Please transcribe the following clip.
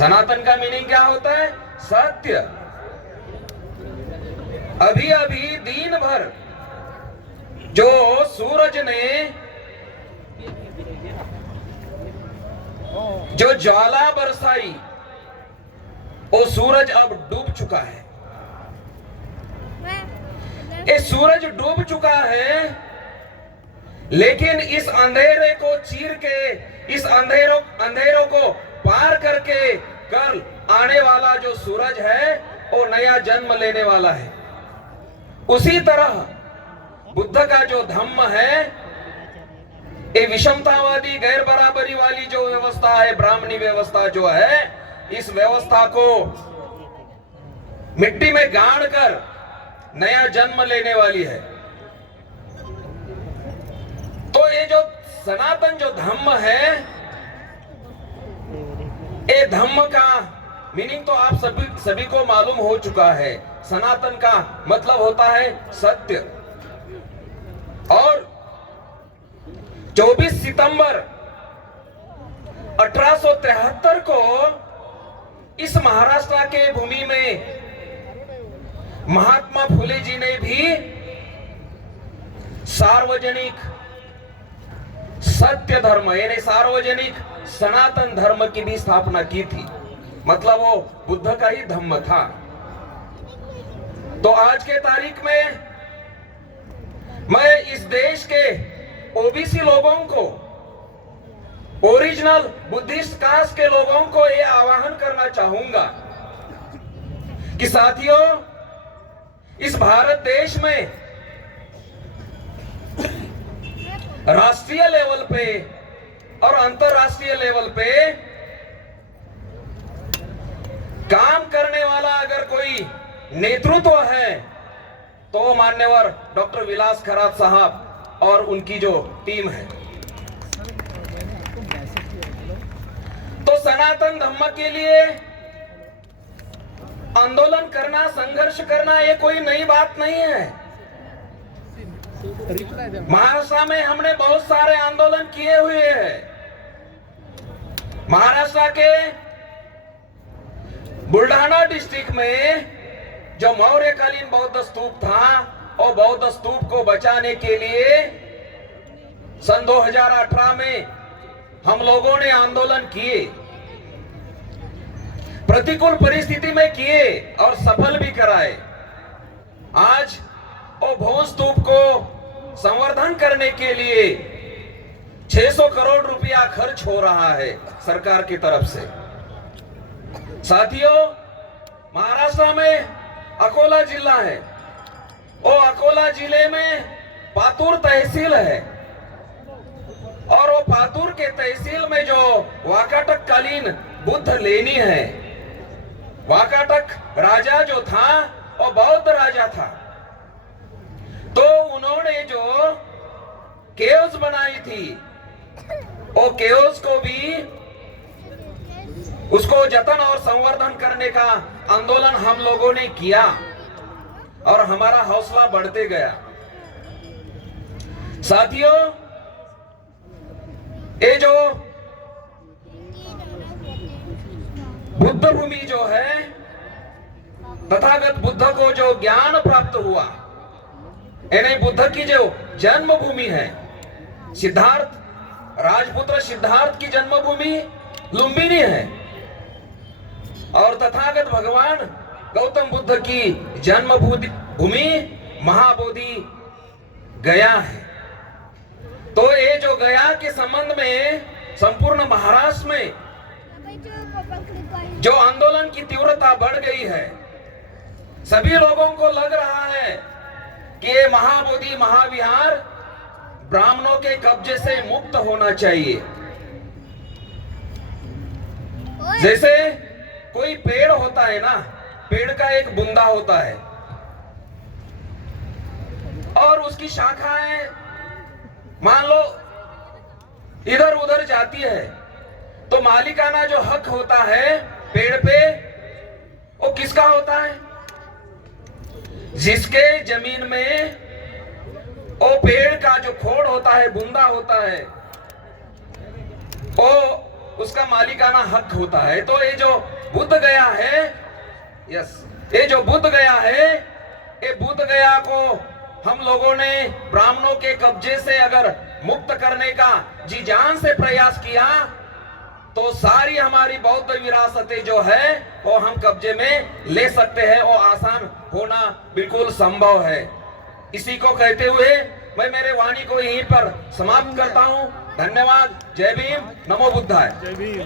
सनातन का मीनिंग क्या होता है? सत्य। अभी अभी दिन भर जो सूरज ने जो ज्वाला बरसाई, वो सूरज अब डूब चुका है। ये सूरज डूब चुका है, लेकिन इस अंधेरे को चीर के, इस अंधेरों को पार करके कल आने वाला जो सूरज है वो नया जन्म लेने वाला है। उसी तरह बुद्ध का जो धम्म है, ये विषमतावादी गैर बराबरी वाली जो व्यवस्था है, ब्राह्मणी व्यवस्था जो है, इस व्यवस्था को मिट्टी में गाड़ कर नया जन्म लेने वाली है। तो ये जो सनातन जो धम्म है, ये धम्म का मीनिंग तो आप सभी को मालूम हो चुका है। सनातन का मतलब होता है सत्य। और 24 सितंबर 1873 को इस महाराष्ट्र के भूमि में महात्मा फुले जी ने भी सार्वजनिक सत्य धर्म यानी सार्वजनिक सनातन धर्म की भी स्थापना की थी। मतलब वो बुद्ध का ही धम्म था। तो आज के तारीख में मैं इस देश के ओबीसी लोगों को, ओरिजिनल बुद्धिस्ट कास्ट के लोगों को ये आह्वान करना चाहूंगा कि साथियों, इस भारत देश में राष्ट्रीय लेवल पे और अंतरराष्ट्रीय लेवल पे काम करने वाला अगर कोई नेतृत्व है तो मान्यवर डॉक्टर विलास खरात साहब और उनकी जो टीम है। तो सनातन धर्म के लिए आंदोलन करना, संघर्ष करना ये कोई नई बात नहीं है। महाराष्ट्र में हमने बहुत सारे आंदोलन किए हुए हैं। महाराष्ट्र के बुल्ढाना डिस्ट्रिक्ट में जो मौर्यकालीन बौद्ध स्तूप था, और बौद्ध स्तूप को बचाने के लिए सन 2018 में हम लोगों ने आंदोलन किए, प्रतिकूल परिस्थिति में किए और सफल भी कराए। आज वो भोज स्तूप को संवर्धन करने के लिए 600 करोड़ रुपया खर्च हो रहा है सरकार की तरफ से। साथियों, महाराष्ट्र में अकोला जिला है, वो अकोला जिले में पातूर तहसील है, और वो पातूर के तहसील में जो वाकाटक कालीन बुद्ध लेनी है, वाकाटक राजा जो था वो बौद्ध राजा था। तो उन्होंने जो केव्स बनाई थी, वो केव्स को भी उसको जतन और संवर्धन करने का आंदोलन हम लोगों ने किया और हमारा हौसला बढ़ते गया। साथियों, ये जो बुद्ध भूमि जो है, तथागत बुद्ध को जो ज्ञान प्राप्त हुआ, यानी बुद्ध की जो जन्मभूमि है, सिद्धार्थ, राजपुत्र सिद्धार्थ की जन्मभूमि लुम्बिनी है, और तथागत भगवान गौतम बुद्ध की जन्मभूमि महाबोधि गया है। तो ये जो गया के संबंध में संपूर्ण महाराष्ट्र में जो आंदोलन की तीव्रता बढ़ गई है, सभी लोगों को लग रहा है कि ये महाबोधि महाविहार ब्राह्मणों के कब्जे से मुक्त होना चाहिए। जैसे कोई पेड़ होता है ना, पेड़ का एक बुंदा होता है और उसकी शाखाएं मान लो इधर उधर जाती है, तो मालिकाना जो हक होता है पेड़ पे, वो किसका होता है? जिसके जमीन में वो पेड़ का जो खोड़ होता है, बुंदा होता है, वो उसका मालिकाना हक होता है। तो ये जो बुद्ध गया है, ये जो बुद्ध गया है, ये बुद्ध गया को हम लोगों ने ब्राह्मणों के कब्जे से अगर मुक्त करने का जी जान से प्रयास किया तो सारी हमारी बौद्ध विरासतें जो है वो हम कब्जे में ले सकते हैं। वो आसान होना बिल्कुल संभव है। इसी को कहते हुए मैं मेरे वाणी को यहीं पर समाप्त करता हूं। धन्यवाद। जय भीम, नमो बुद्धाय। जय भीम।